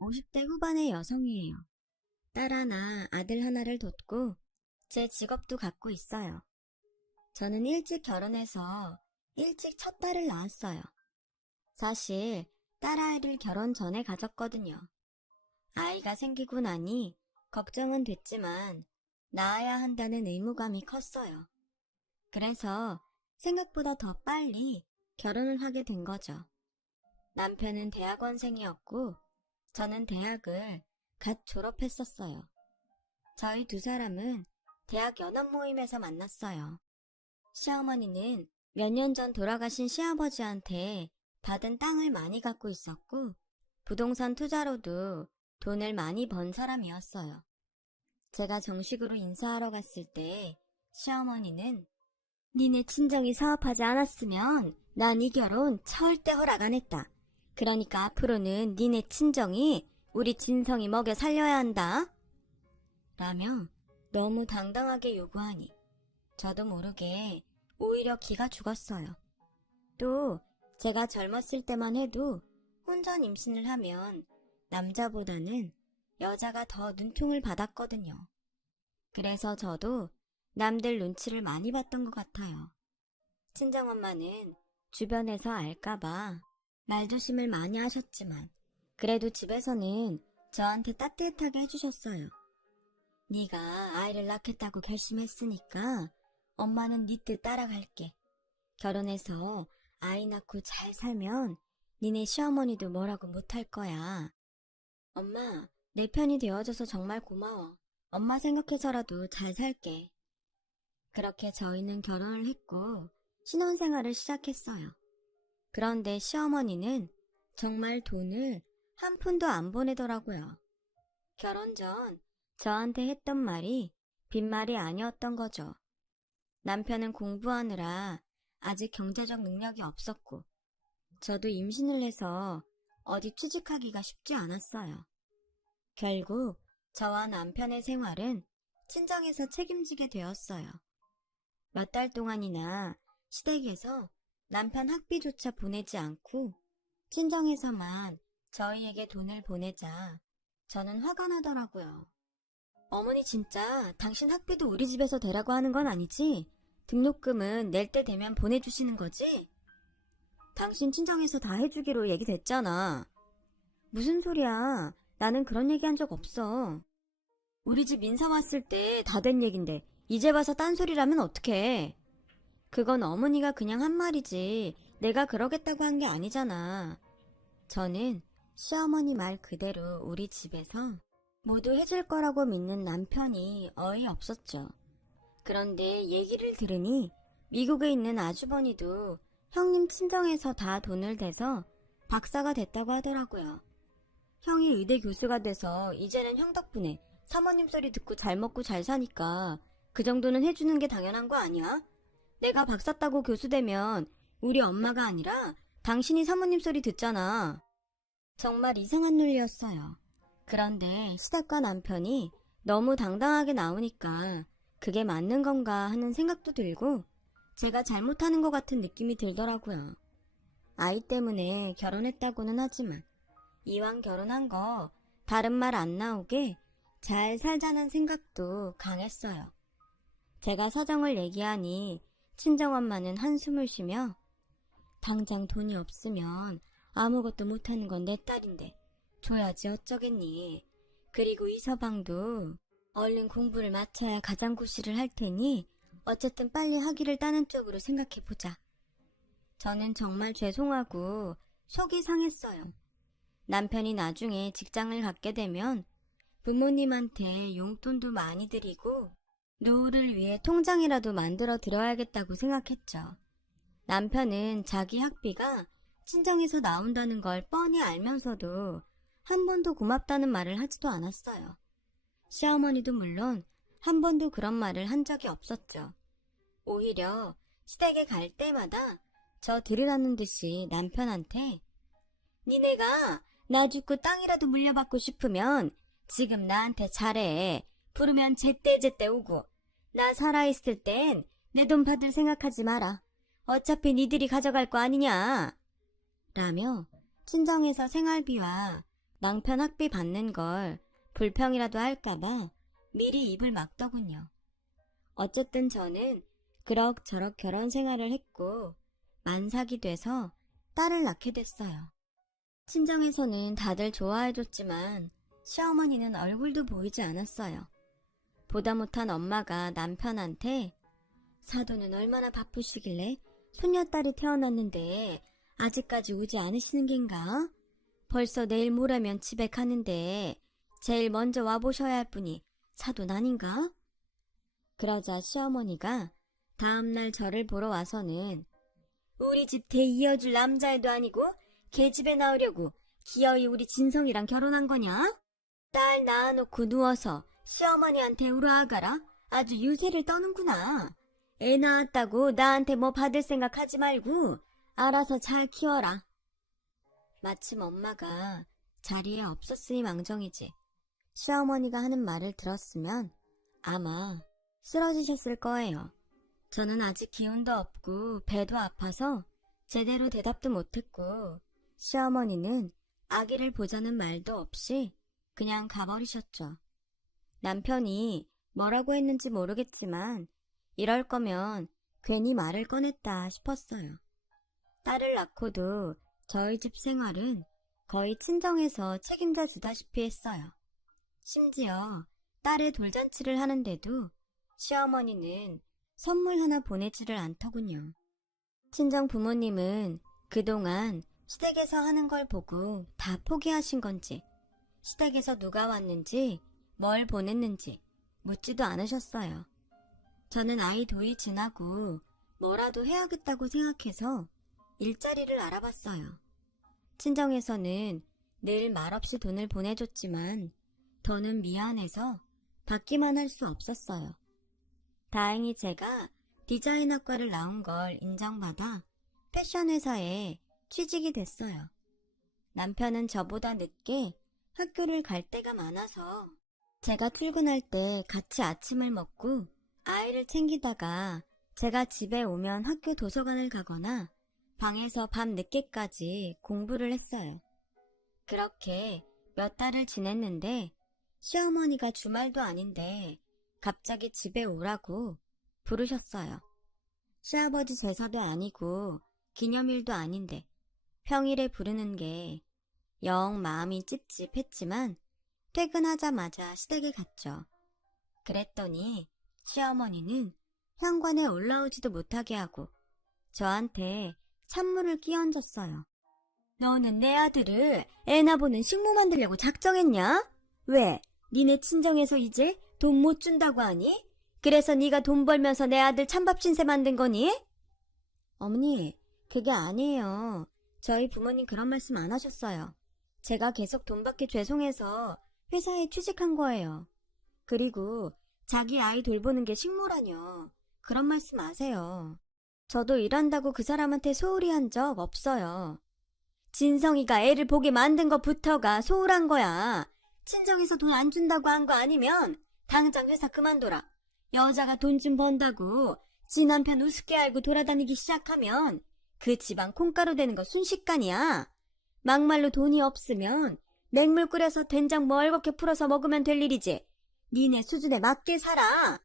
50대 후반의 여성이에요. 딸 하나, 아들 하나를 뒀고 제 직업도 갖고 있어요. 저는 일찍 결혼해서 일찍 첫 딸을 낳았어요. 사실 딸아이를 결혼 전에 가졌거든요. 아이가 생기고 나니 걱정은 됐지만 낳아야 한다는 의무감이 컸어요. 그래서 생각보다 더 빨리 결혼을 하게 된 거죠. 남편은 대학원생이었고 저는 대학을 갓 졸업했었어요. 저희 두 사람은 대학 연합 모임에서 만났어요. 시어머니는 몇 년 전 돌아가신 시아버지한테 받은 땅을 많이 갖고 있었고 부동산 투자로도 돈을 많이 번 사람이었어요. 제가 정식으로 인사하러 갔을 때 시어머니는 니네 친정이 사업하지 않았으면 난 이 결혼 절대 허락 안 했다. 그러니까 앞으로는 니네 친정이 우리 진성이 먹여 살려야 한다. 라며 너무 당당하게 요구하니 저도 모르게 오히려 기가 죽었어요. 또 제가 젊었을 때만 해도 혼전 임신을 하면 남자보다는 여자가 더 눈총을 받았거든요. 그래서 저도 남들 눈치를 많이 봤던 것 같아요. 친정엄마는 주변에서 알까봐 말조심을 많이 하셨지만 그래도 집에서는 저한테 따뜻하게 해주셨어요. 네가 아이를 낳겠다고 결심했으니까 엄마는 네 뜻 따라갈게. 결혼해서 아이 낳고 잘 살면 니네 시어머니도 뭐라고 못할 거야. 엄마, 내 편이 되어줘서 정말 고마워. 엄마 생각해서라도 잘 살게. 그렇게 저희는 결혼을 했고 신혼생활을 시작했어요. 그런데 시어머니는 정말 돈을 한 푼도 안 보내더라고요. 결혼 전 저한테 했던 말이 빈말이 아니었던 거죠. 남편은 공부하느라 아직 경제적 능력이 없었고 저도 임신을 해서 어디 취직하기가 쉽지 않았어요. 결국 저와 남편의 생활은 친정에서 책임지게 되었어요. 몇 달 동안이나 시댁에서 남편 학비조차 보내지 않고 친정에서만 저희에게 돈을 보내자 저는 화가 나더라고요. 어머니 진짜 당신 학비도 우리 집에서 대라고 하는 건 아니지? 등록금은 낼 때 되면 보내주시는 거지? 당신 친정에서 다 해주기로 얘기됐잖아. 무슨 소리야? 나는 그런 얘기한 적 없어. 우리 집 인사 왔을 때 다 된 얘긴데 이제 봐서 딴소리라면 어떡해. 그건 어머니가 그냥 한 말이지 내가 그러겠다고 한 게 아니잖아. 저는 시어머니 말 그대로 우리 집에서 모두 해줄 거라고 믿는 남편이 어이없었죠. 그런데 얘기를 들으니 미국에 있는 아주버니도 형님 친정에서 다 돈을 대서 박사가 됐다고 하더라고요. 형이 의대 교수가 돼서 이제는 형 덕분에 사모님 소리 듣고 잘 먹고 잘 사니까 그 정도는 해주는 게 당연한 거 아니야? 내가 박사 따고 교수 되면 우리 엄마가 아니라 당신이 사모님 소리 듣잖아. 정말 이상한 논리였어요. 그런데 시댁과 남편이 너무 당당하게 나오니까 그게 맞는 건가 하는 생각도 들고 제가 잘못하는 것 같은 느낌이 들더라고요. 아이 때문에 결혼했다고는 하지만 이왕 결혼한 거 다른 말 안 나오게 잘 살자는 생각도 강했어요. 제가 사정을 얘기하니 친정엄마는 한숨을 쉬며 당장 돈이 없으면 아무것도 못하는 건 내 딸인데 줘야지 어쩌겠니. 그리고 이 서방도 얼른 공부를 마쳐야 가장구실을 할 테니 어쨌든 빨리 학위를 따는 쪽으로 생각해보자. 저는 정말 죄송하고 속이 상했어요. 남편이 나중에 직장을 갖게 되면 부모님한테 용돈도 많이 드리고 노후를 위해 통장이라도 만들어 드려야겠다고 생각했죠. 남편은 자기 학비가 친정에서 나온다는 걸 뻔히 알면서도 한 번도 고맙다는 말을 하지도 않았어요. 시어머니도 물론 한 번도 그런 말을 한 적이 없었죠. 오히려 시댁에 갈 때마다 저 들으라는 듯이 남편한테 니네가 나 죽고 땅이라도 물려받고 싶으면 지금 나한테 잘해. 부르면 제때제때 오고 나 살아있을 땐 내 돈 받을 생각하지 마라. 어차피 니들이 가져갈 거 아니냐. 라며 친정에서 생활비와 낭편 학비 받는 걸 불평이라도 할까봐 미리 입을 막더군요. 어쨌든 저는 그럭저럭 결혼 생활을 했고 만삭이 돼서 딸을 낳게 됐어요. 친정에서는 다들 좋아해줬지만 시어머니는 얼굴도 보이지 않았어요. 보다 못한 엄마가 남편한테 사돈은 얼마나 바쁘시길래 손녀딸이 태어났는데 아직까지 오지 않으시는 겐가? 벌써 내일 모레면 집에 가는데 제일 먼저 와보셔야 할 분이 사돈 아닌가? 그러자 시어머니가 다음날 저를 보러 와서는 우리 집 대 이어줄 남자애도 아니고 걔 집에 나오려고 기어이 우리 진성이랑 결혼한 거냐? 딸 낳아놓고 누워서 시어머니한테 울어아가라. 아주 유세를 떠는구나. 애 낳았다고 나한테 뭐 받을 생각하지 말고 알아서 잘 키워라. 마침 엄마가 자리에 없었으니 망정이지. 시어머니가 하는 말을 들었으면 아마 쓰러지셨을 거예요. 저는 아직 기운도 없고 배도 아파서 제대로 대답도 못했고 시어머니는 아기를 보자는 말도 없이 그냥 가버리셨죠. 남편이 뭐라고 했는지 모르겠지만 이럴 거면 괜히 말을 꺼냈다 싶었어요. 딸을 낳고도 저희 집 생활은 거의 친정에서 책임져 주다시피 했어요. 심지어 딸의 돌잔치를 하는데도 시어머니는 선물 하나 보내지를 않더군요. 친정 부모님은 그동안 시댁에서 하는 걸 보고 다 포기하신 건지 시댁에서 누가 왔는지 뭘 보냈는지 묻지도 않으셨어요. 저는 아이 도이 지나고 뭐라도 해야겠다고 생각해서 일자리를 알아봤어요. 친정에서는 늘 말없이 돈을 보내줬지만 더는 미안해서 받기만 할 수 없었어요. 다행히 제가 디자인학과를 나온 걸 인정받아 패션 회사에 취직이 됐어요. 남편은 저보다 늦게 학교를 갈 때가 많아서 제가 출근할 때 같이 아침을 먹고 아이를 챙기다가 제가 집에 오면 학교 도서관을 가거나 방에서 밤 늦게까지 공부를 했어요. 그렇게 몇 달을 지냈는데 시어머니가 주말도 아닌데 갑자기 집에 오라고 부르셨어요. 시아버지 제사도 아니고 기념일도 아닌데 평일에 부르는 게 영 마음이 찝찝했지만 퇴근하자마자 시댁에 갔죠. 그랬더니 시어머니는 현관에 올라오지도 못하게 하고 저한테 찬물을 끼얹었어요. 너는 내 아들을 애나 보는 식모 만들려고 작정했냐? 왜? 니네 친정에서 이제 돈 못 준다고 하니? 그래서 네가 돈 벌면서 내 아들 찬밥 신세 만든 거니? 어머니, 그게 아니에요. 저희 부모님 그런 말씀 안 하셨어요. 제가 계속 돈 받기 죄송해서 회사에 취직한 거예요. 그리고 자기 아이 돌보는 게 식모라뇨. 그런 말씀 마세요. 저도 일한다고 그 사람한테 소홀히 한 적 없어요. 진성이가 애를 보게 만든 것부터가 소홀한 거야. 친정에서 돈 안 준다고 한 거 아니면 당장 회사 그만둬라. 여자가 돈 좀 번다고 지 남편 우습게 알고 돌아다니기 시작하면 그 집안 콩가루 되는 거 순식간이야. 막말로 돈이 없으면 맹물 끓여서 된장 멀겋게 풀어서 먹으면 될 일이지. 니네 수준에 맞게 살아.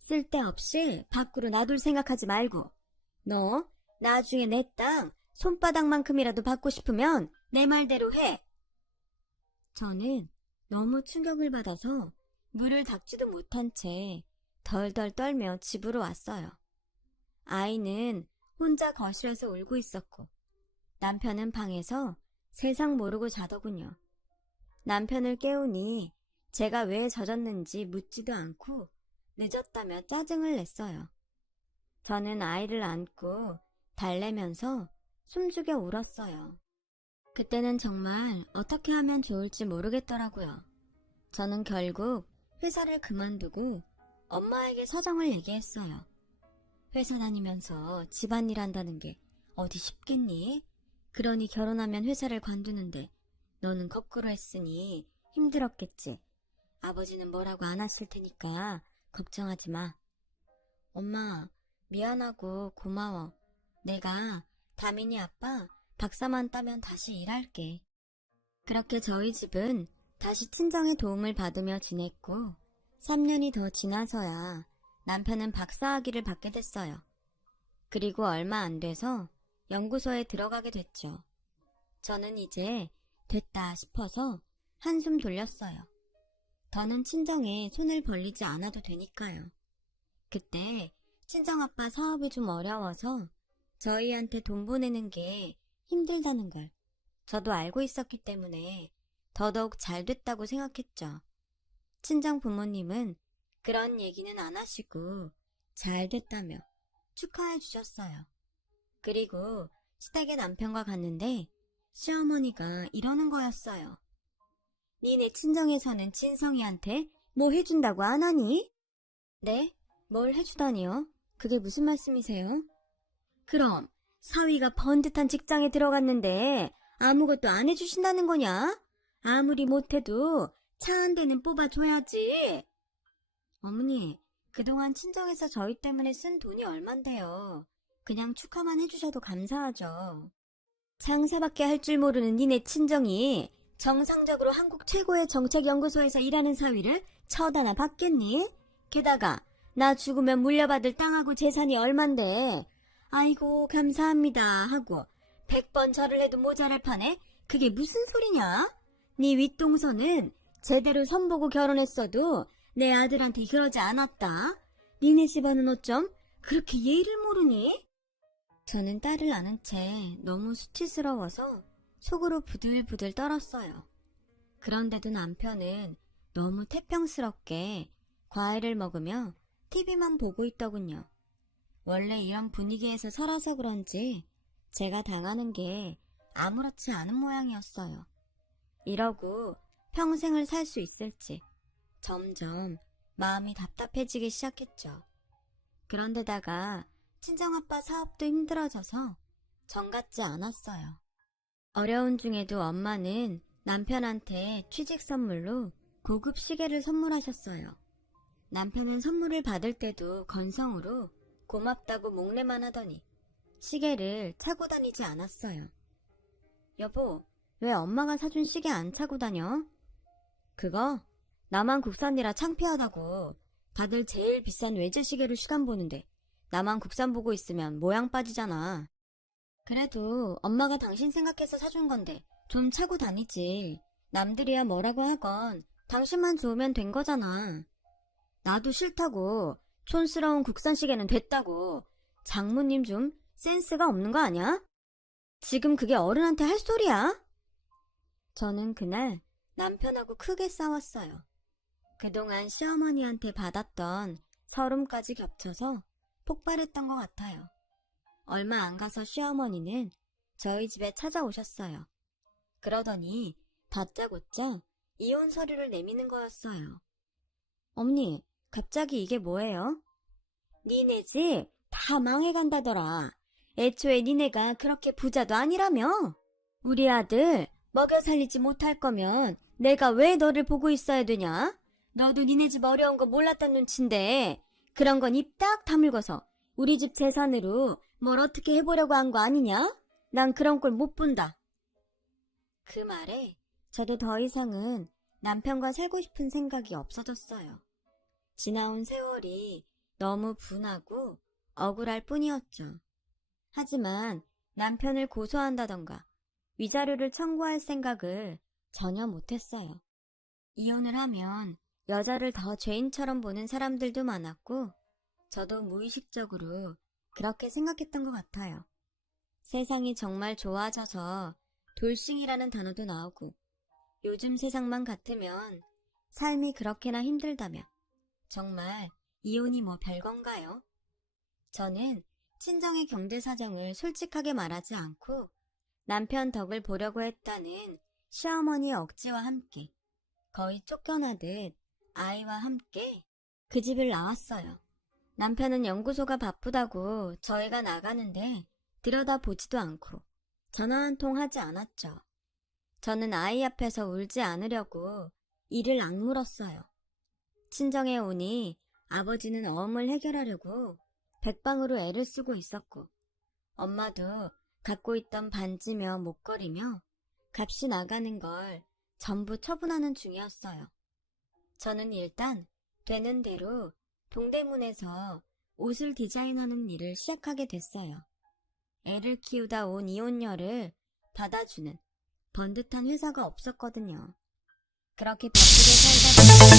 쓸데없이 밖으로 놔둘 생각하지 말고. 너 나중에 내 땅 손바닥만큼이라도 받고 싶으면 내 말대로 해. 저는 너무 충격을 받아서 물을 닦지도 못한 채 덜덜 떨며 집으로 왔어요. 아이는 혼자 거실에서 울고 있었고 남편은 방에서 세상 모르고 자더군요. 남편을 깨우니 제가 왜 젖었는지 묻지도 않고 늦었다며 짜증을 냈어요. 저는 아이를 안고 달래면서 숨죽여 울었어요. 그때는 정말 어떻게 하면 좋을지 모르겠더라고요. 저는 결국 회사를 그만두고 엄마에게 사정을 얘기했어요. 회사 다니면서 집안일 한다는 게 어디 쉽겠니? 그러니 결혼하면 회사를 관두는데 너는 거꾸로 했으니 힘들었겠지. 아버지는 뭐라고 안 하실 테니까 걱정하지 마. 엄마, 미안하고 고마워. 내가 다민이 아빠 박사만 따면 다시 일할게. 그렇게 저희 집은 다시 친정의 도움을 받으며 지냈고 3년이 더 지나서야 남편은 박사학위를 받게 됐어요. 그리고 얼마 안 돼서 연구소에 들어가게 됐죠. 저는 이제 됐다 싶어서 한숨 돌렸어요. 더는 친정에 손을 벌리지 않아도 되니까요. 그때 친정아빠 사업이 좀 어려워서 저희한테 돈 보내는 게 힘들다는 걸 저도 알고 있었기 때문에 더더욱 잘 됐다고 생각했죠. 친정 부모님은 그런 얘기는 안 하시고 잘 됐다며 축하해 주셨어요. 그리고 시댁에 남편과 갔는데 시어머니가 이러는 거였어요. 니네 친정에서는 진성이한테 뭐 해준다고 안 하니? 네? 뭘 해주다니요? 그게 무슨 말씀이세요? 그럼 사위가 번듯한 직장에 들어갔는데 아무것도 안 해주신다는 거냐? 아무리 못해도 차 한 대는 뽑아줘야지. 어머니, 그동안 친정에서 저희 때문에 쓴 돈이 얼만데요. 그냥 축하만 해주셔도 감사하죠. 장사밖에 할 줄 모르는 니네 친정이 정상적으로 한국 최고의 정책연구소에서 일하는 사위를 쳐다나 받겠니? 게다가 나 죽으면 물려받을 땅하고 재산이 얼만데 아이고 감사합니다 하고 100번 절을 해도 모자랄 판에 그게 무슨 소리냐? 네 윗동서는 제대로 선보고 결혼했어도 내 아들한테 그러지 않았다. 니네 집안은 어쩜 그렇게 예의를 모르니? 저는 딸을 아는 채 너무 수치스러워서 속으로 부들부들 떨었어요. 그런데도 남편은 너무 태평스럽게 과일을 먹으며 TV만 보고 있더군요. 원래 이런 분위기에서 살아서 그런지 제가 당하는 게 아무렇지 않은 모양이었어요. 이러고 평생을 살 수 있을지 점점 마음이 답답해지기 시작했죠. 그런데다가 친정아빠 사업도 힘들어져서 정 같지 않았어요. 어려운 중에도 엄마는 남편한테 취직 선물로 고급 시계를 선물하셨어요. 남편은 선물을 받을 때도 건성으로 고맙다고 목례만 하더니 시계를 차고 다니지 않았어요. 여보, 왜 엄마가 사준 시계 안 차고 다녀? 그거 나만 국산이라 창피하다고. 다들 제일 비싼 외제 시계를 시간 보는데 나만 국산 보고 있으면 모양 빠지잖아. 그래도 엄마가 당신 생각해서 사준 건데 좀 차고 다니지. 남들이야 뭐라고 하건 당신만 좋으면 된 거잖아. 나도 싫다고. 촌스러운 국산 시계는 됐다고. 장모님 좀 센스가 없는 거 아니야? 지금 그게 어른한테 할 소리야? 저는 그날 남편하고 크게 싸웠어요. 그동안 시어머니한테 받았던 서름까지 겹쳐서 폭발했던 것 같아요. 얼마 안 가서 시어머니는 저희 집에 찾아오셨어요. 그러더니 다짜고짜 이혼 서류를 내미는 거였어요. 어머니, 갑자기 이게 뭐예요? 니네 집 다 망해간다더라. 애초에 니네가 그렇게 부자도 아니라며. 우리 아들 먹여 살리지 못할 거면 내가 왜 너를 보고 있어야 되냐? 너도 니네 집 어려운 거 몰랐단 눈치인데 그런 건 입 딱 다물고서 우리 집 재산으로 뭘 어떻게 해보려고 한 거 아니냐? 난 그런 꼴 못 본다. 그 말에 저도 더 이상은 남편과 살고 싶은 생각이 없어졌어요. 지나온 세월이 너무 분하고 억울할 뿐이었죠. 하지만 남편을 고소한다던가 위자료를 청구할 생각을 전혀 못했어요. 이혼을 하면 여자를 더 죄인처럼 보는 사람들도 많았고 저도 무의식적으로 그렇게 생각했던 것 같아요. 세상이 정말 좋아져서 돌싱이라는 단어도 나오고 요즘 세상만 같으면 삶이 그렇게나 힘들다면 정말 이혼이 뭐 별건가요? 저는 친정의 경제 사정을 솔직하게 말하지 않고 남편 덕을 보려고 했다는 시어머니의 억지와 함께 거의 쫓겨나듯 아이와 함께 그 집을 나왔어요. 남편은 연구소가 바쁘다고 저희가 나가는데 들여다보지도 않고 전화 한 통 하지 않았죠. 저는 아이 앞에서 울지 않으려고 이를 악물었어요. 친정에 오니 아버지는 어음을 해결하려고 백방으로 애를 쓰고 있었고 엄마도 갖고 있던 반지며 목걸이며 값이 나가는 걸 전부 처분하는 중이었어요. 저는 일단 되는 대로 동대문에서 옷을 디자인하는 일을 시작하게 됐어요. 애를 키우다 온 이혼녀를 받아주는 번듯한 회사가 없었거든요. 그렇게 바쁘게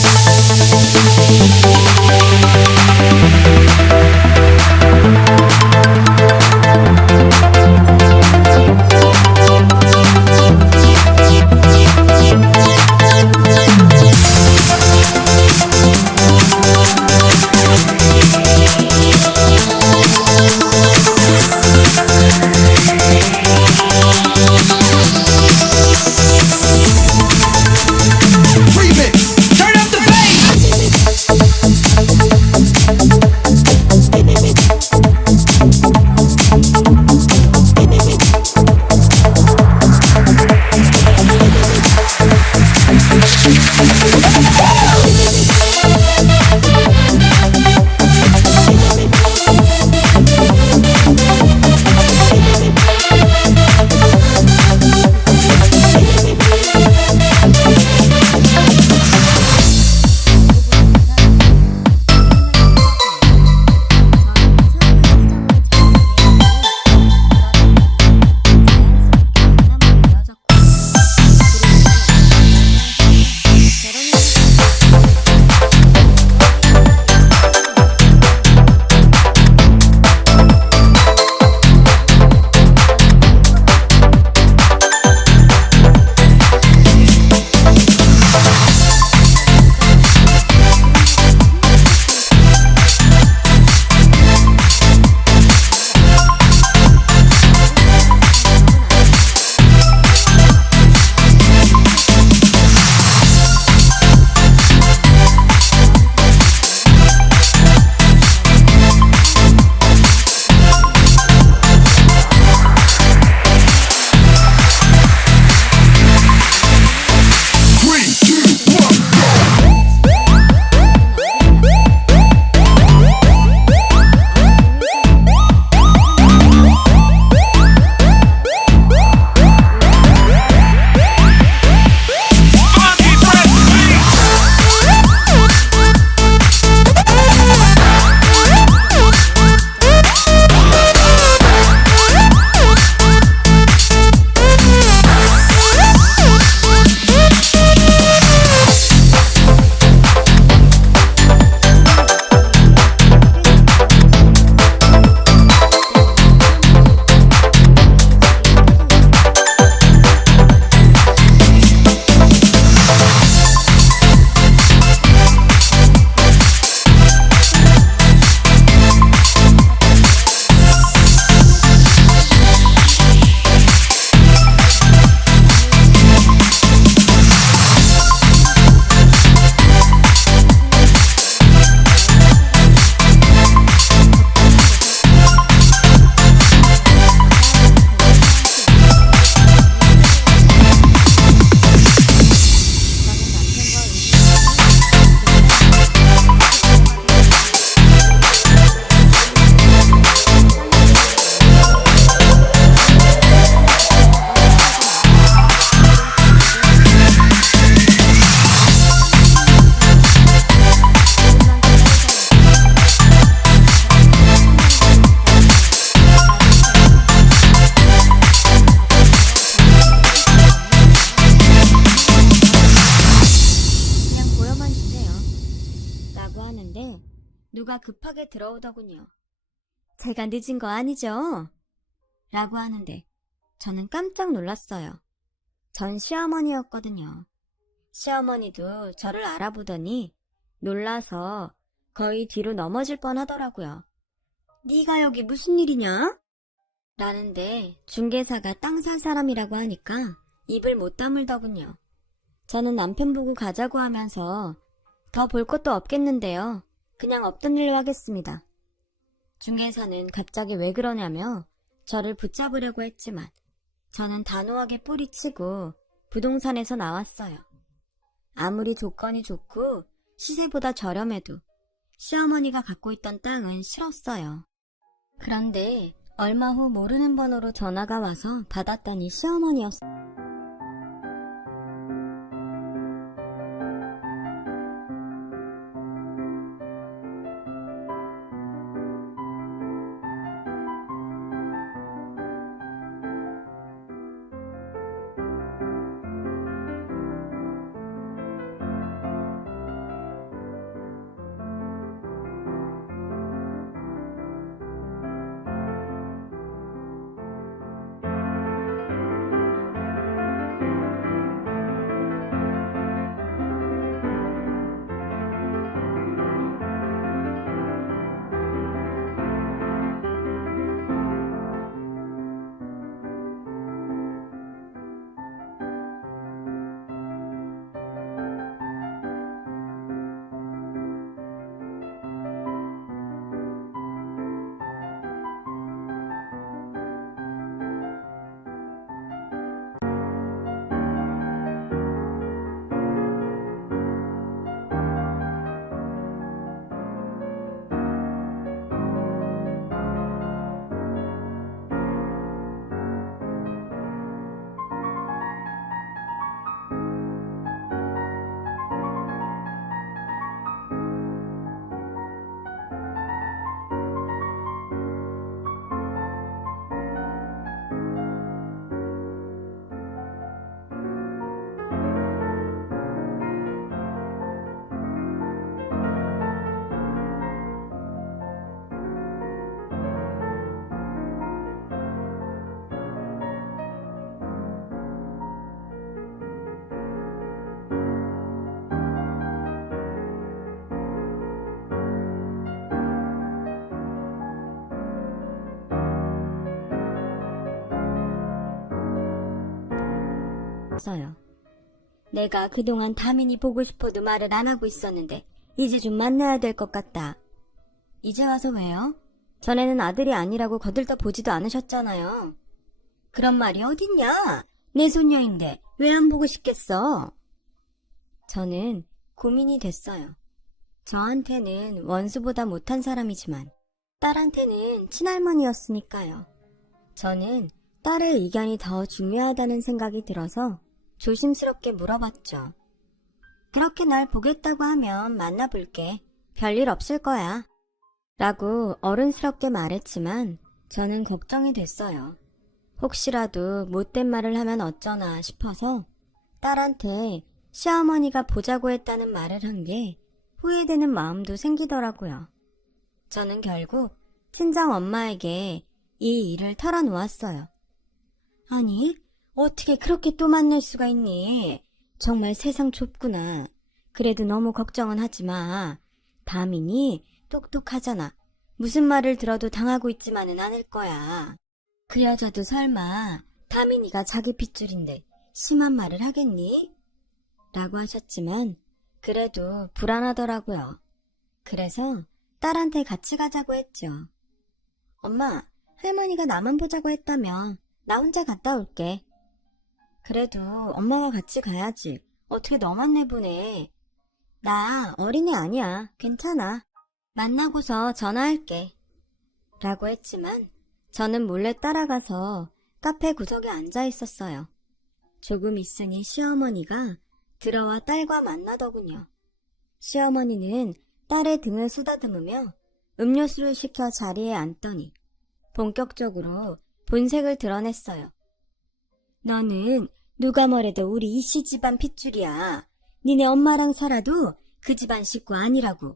누가 급하게 들어오더군요. 제가 늦은 거 아니죠? 라고 하는데 저는 깜짝 놀랐어요. 전 시어머니였거든요. 시어머니도 저를 알아보더니 놀라서 거의 뒤로 넘어질 뻔하더라고요. 네가 여기 무슨 일이냐? 라는데 중개사가 땅 살 사람이라고 하니까 입을 못 다물더군요. 저는 남편 보고 가자고 하면서 더 볼 것도 없겠는데요. 그냥 없던 일로 하겠습니다. 중개사는 갑자기 왜 그러냐며 저를 붙잡으려고 했지만 저는 단호하게 뿌리치고 부동산에서 나왔어요. 아무리 조건이 좋고 시세보다 저렴해도 시어머니가 갖고 있던 땅은 싫었어요. 그런데 얼마 후 모르는 번호로 전화가 와서 받았더니 시어머니였어요. 없어요. 내가 그동안 다민이 보고 싶어도 말을 안 하고 있었는데 이제 좀 만나야 될 것 같다. 이제 와서 왜요? 전에는 아들이 아니라고 거들떠 보지도 않으셨잖아요. 그런 말이 어딨냐? 내 손녀인데 왜 안 보고 싶겠어? 저는 고민이 됐어요. 저한테는 원수보다 못한 사람이지만 딸한테는 친할머니였으니까요. 저는 딸의 의견이 더 중요하다는 생각이 들어서 조심스럽게 물어봤죠. 그렇게 날 보겠다고 하면 만나볼게. 별일 없을 거야. 라고 어른스럽게 말했지만 저는 걱정이 됐어요. 혹시라도 못된 말을 하면 어쩌나 싶어서 딸한테 시어머니가 보자고 했다는 말을 한 게 후회되는 마음도 생기더라고요. 저는 결국 친정 엄마에게 이 일을 털어놓았어요. 아니, 어떻게 그렇게 또 만날 수가 있니? 정말 세상 좁구나. 그래도 너무 걱정은 하지 마. 다민이 똑똑하잖아. 무슨 말을 들어도 당하고 있지만은 않을 거야. 그 여자도 설마 다민이가 자기 핏줄인데 심한 말을 하겠니? 라고 하셨지만 그래도 불안하더라고요. 그래서 딸한테 같이 가자고 했죠. 엄마, 할머니가 나만 보자고 했다며 나 혼자 갔다 올게. 그래도 엄마가 같이 가야지. 어떻게 너만 내보내. 나 어린애 아니야. 괜찮아. 만나고서 전화할게. 라고 했지만 저는 몰래 따라가서 카페 구석에 앉아 있었어요. 조금 있으니 시어머니가 들어와 딸과 만나더군요. 시어머니는 딸의 등을 쓰다듬으며 음료수를 시켜 자리에 앉더니 본격적으로 본색을 드러냈어요. 너는 누가 뭐래도 우리 이씨 집안 핏줄이야. 니네 엄마랑 살아도 그 집안 식구 아니라고.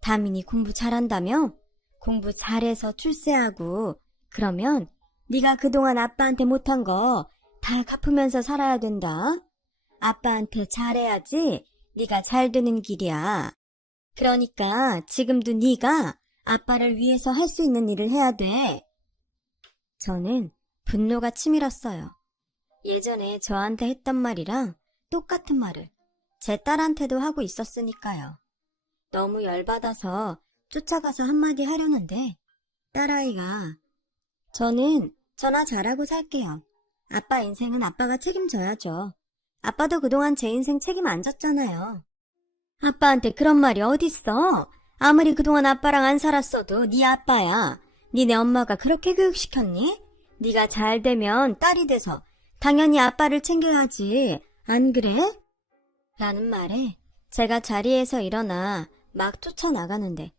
다민이 공부 잘한다며? 공부 잘해서 출세하고 그러면 네가 그동안 아빠한테 못한 거 다 갚으면서 살아야 된다. 아빠한테 잘해야지 네가 잘 되는 길이야. 그러니까 지금도 네가 아빠를 위해서 할 수 있는 일을 해야 돼. 저는 분노가 치밀었어요. 예전에 저한테 했던 말이랑 똑같은 말을 제 딸한테도 하고 있었으니까요. 너무 열받아서 쫓아가서 한마디 하려는데 딸아이가 저는 전화 잘하고 살게요. 아빠 인생은 아빠가 책임져야죠. 아빠도 그동안 제 인생 책임 안 졌잖아요. 아빠한테 그런 말이 어딨어? 아무리 그동안 아빠랑 안 살았어도 네 아빠야. 니네 엄마가 그렇게 교육시켰니? 네가 잘 되면 딸이 돼서 당연히 아빠를 챙겨야지. 안 그래? 라는 말에 제가 자리에서 일어나 막 쫓아나가는데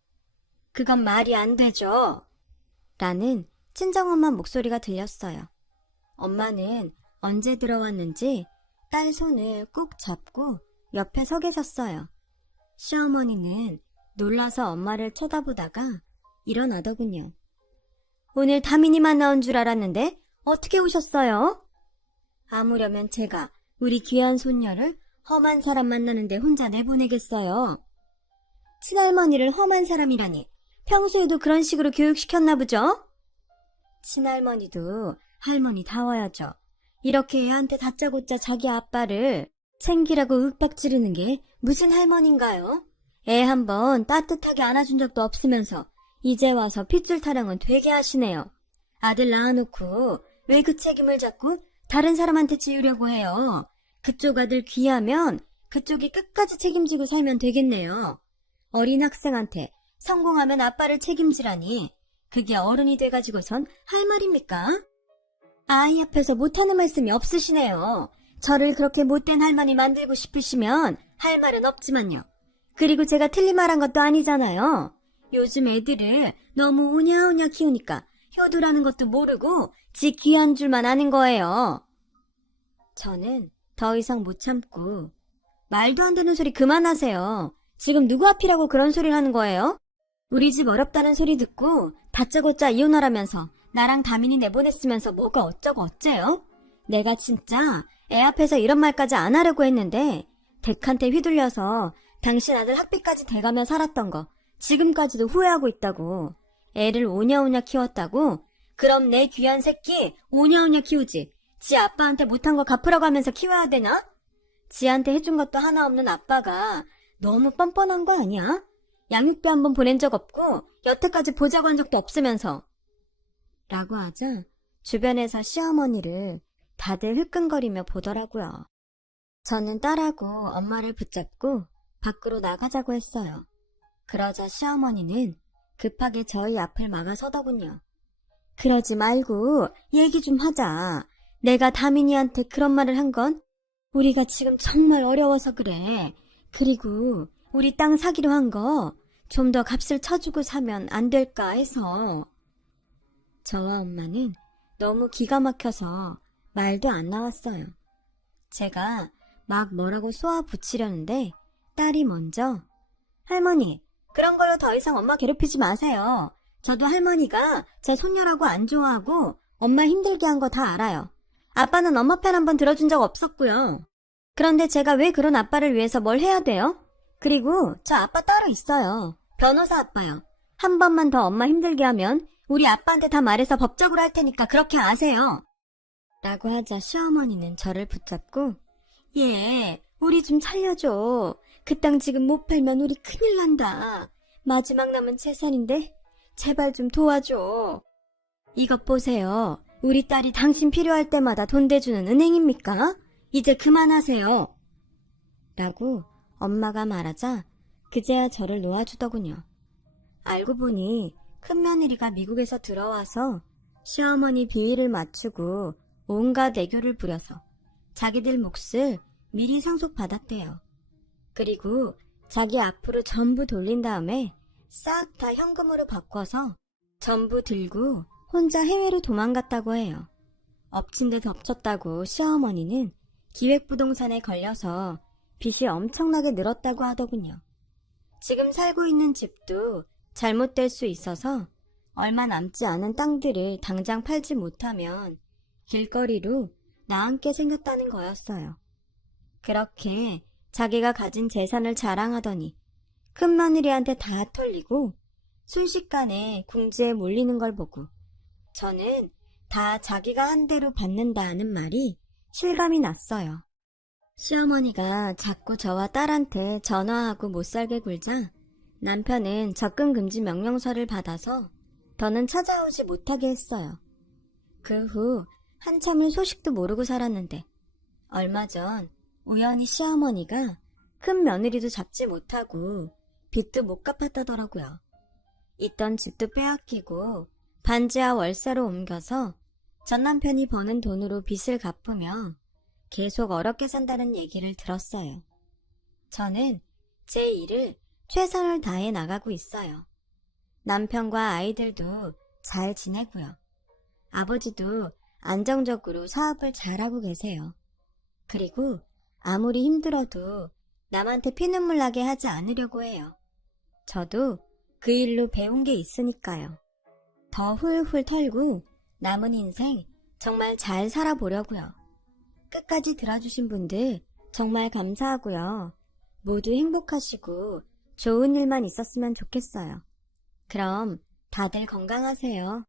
그건 말이 안 되죠. 라는 친정엄마 목소리가 들렸어요. 엄마는 언제 들어왔는지 딸 손을 꾹 잡고 옆에 서 계셨어요. 시어머니는 놀라서 엄마를 쳐다보다가 일어나더군요. 오늘 다민이만 나온 줄 알았는데 어떻게 오셨어요? 아무려면 제가 우리 귀한 손녀를 험한 사람 만나는데 혼자 내보내겠어요. 친할머니를 험한 사람이라니 평소에도 그런 식으로 교육시켰나 보죠? 친할머니도 할머니다워야죠. 이렇게 애한테 다짜고짜 자기 아빠를 챙기라고 윽박지르는 게 무슨 할머니인가요? 애 한번 따뜻하게 안아준 적도 없으면서 이제 와서 핏줄 타령은 되게 하시네요. 아들 낳아놓고 왜 그 책임을 자꾸 다른 사람한테 지우려고 해요? 그쪽 아들 귀하면 그쪽이 끝까지 책임지고 살면 되겠네요. 어린 학생한테 성공하면 아빠를 책임지라니 그게 어른이 돼가지고선 할 말입니까? 아이 앞에서 못하는 말씀이 없으시네요. 저를 그렇게 못된 할머니 만들고 싶으시면 할 말은 없지만요. 그리고 제가 틀린 말 한 것도 아니잖아요. 요즘 애들을 너무 오냐오냐 키우니까 효도라는 것도 모르고 지 귀한 줄만 아는 거예요. 저는 더 이상 못 참고 말도 안 되는 소리 그만하세요. 지금 누구 앞이라고 그런 소리를 하는 거예요? 우리 집 어렵다는 소리 듣고 다짜고짜 이혼하라면서 나랑 다민이 내보냈으면서 뭐가 어쩌고 어째요? 내가 진짜 애 앞에서 이런 말까지 안 하려고 했는데 댁한테 휘둘려서 당신 아들 학비까지 대가며 살았던 거 지금까지도 후회하고 있다고. 애를 오냐오냐 키웠다고? 그럼 내 귀한 새끼 오냐오냐 키우지. 지 아빠한테 못한 거 갚으라고 하면서 키워야 되나? 지한테 해준 것도 하나 없는 아빠가 너무 뻔뻔한 거 아니야? 양육비 한 번 보낸 적 없고 여태까지 보자고 한 적도 없으면서. 라고 하자 주변에서 시어머니를 다들 흐끈거리며 보더라고요. 저는 딸하고 엄마를 붙잡고 밖으로 나가자고 했어요. 그러자 시어머니는 급하게 저희 앞을 막아서더군요. 그러지 말고 얘기 좀 하자. 내가 다민이한테 그런 말을 한 건 우리가 지금 정말 어려워서 그래. 그리고 우리 땅 사기로 한 거 좀 더 값을 쳐주고 사면 안 될까 해서. 저와 엄마는 너무 기가 막혀서 말도 안 나왔어요. 제가 막 뭐라고 쏘아 붙이려는데 딸이 먼저 할머니, 그런 걸로 더 이상 엄마 괴롭히지 마세요. 저도 할머니가 제 손녀라고 안 좋아하고 엄마 힘들게 한 거 다 알아요. 아빠는 엄마 편 한번 들어준 적 없었고요. 그런데 제가 왜 그런 아빠를 위해서 뭘 해야 돼요? 그리고 저 아빠 따로 있어요. 변호사 아빠요. 한 번만 더 엄마 힘들게 하면 우리 아빠한테 다 말해서 법적으로 할 테니까 그렇게 아세요. 라고 하자 시어머니는 저를 붙잡고 얘, 우리 좀 살려줘. 그 땅 지금 못 팔면 우리 큰일 난다. 마지막 남은 재산인데 제발 좀 도와줘. 이것 보세요. 우리 딸이 당신 필요할 때마다 돈 대주는 은행입니까? 이제 그만하세요. 라고 엄마가 말하자 그제야 저를 놓아주더군요. 알고 보니 큰며느리가 미국에서 들어와서 시어머니 비위를 맞추고 온갖 애교를 부려서 자기들 몫을 미리 상속받았대요. 그리고 자기 앞으로 전부 돌린 다음에 싹 다 현금으로 바꿔서 전부 들고 혼자 해외로 도망갔다고 해요. 엎친 데 덮쳤다고 시어머니는 기획부동산에 걸려서 빚이 엄청나게 늘었다고 하더군요. 지금 살고 있는 집도 잘못될 수 있어서 얼마 남지 않은 땅들을 당장 팔지 못하면 길거리로 나앉게 생겼다는 거였어요. 그렇게 자기가 가진 재산을 자랑하더니 큰며느리한테 다 털리고 순식간에 궁지에 몰리는 걸 보고 저는 다 자기가 한 대로 받는다는 말이 실감이 났어요. 시어머니가 자꾸 저와 딸한테 전화하고 못살게 굴자 남편은 접근 금지 명령서를 받아서 더는 찾아오지 못하게 했어요. 그 후 한참을 소식도 모르고 살았는데 얼마 전 우연히 시어머니가 큰 며느리도 잡지 못하고 빚도 못 갚았다더라고요. 있던 집도 빼앗기고 반지하 월세로 옮겨서 전 남편이 버는 돈으로 빚을 갚으며 계속 어렵게 산다는 얘기를 들었어요. 저는 제 일을 최선을 다해 나가고 있어요. 남편과 아이들도 잘 지내고요. 아버지도 안정적으로 사업을 잘하고 계세요. 그리고 아무리 힘들어도 남한테 피눈물 나게 하지 않으려고 해요. 저도 그 일로 배운 게 있으니까요. 더 훌훌 털고 남은 인생 정말 잘 살아보려고요. 끝까지 들어주신 분들 정말 감사하고요. 모두 행복하시고 좋은 일만 있었으면 좋겠어요. 그럼 다들 건강하세요.